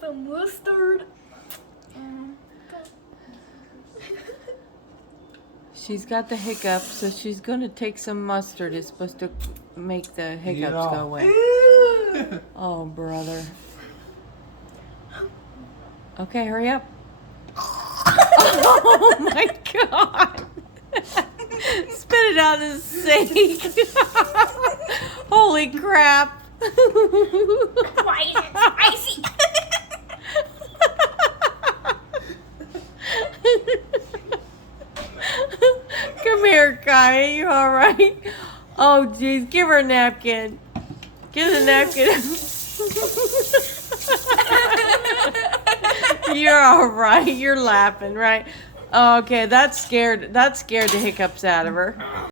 Some mustard. She's got the hiccups, so she's gonna take some mustard. It's supposed to make the hiccups go away. Oh, brother. Okay, hurry up. Oh my God. Spit it out in the sink. Holy crap. Why is it spicy? Come here, Kai. You all right? Oh, geez. Give her a napkin. Give her a napkin. You're all right. You're laughing, right? Okay, that scared the hiccups out of her.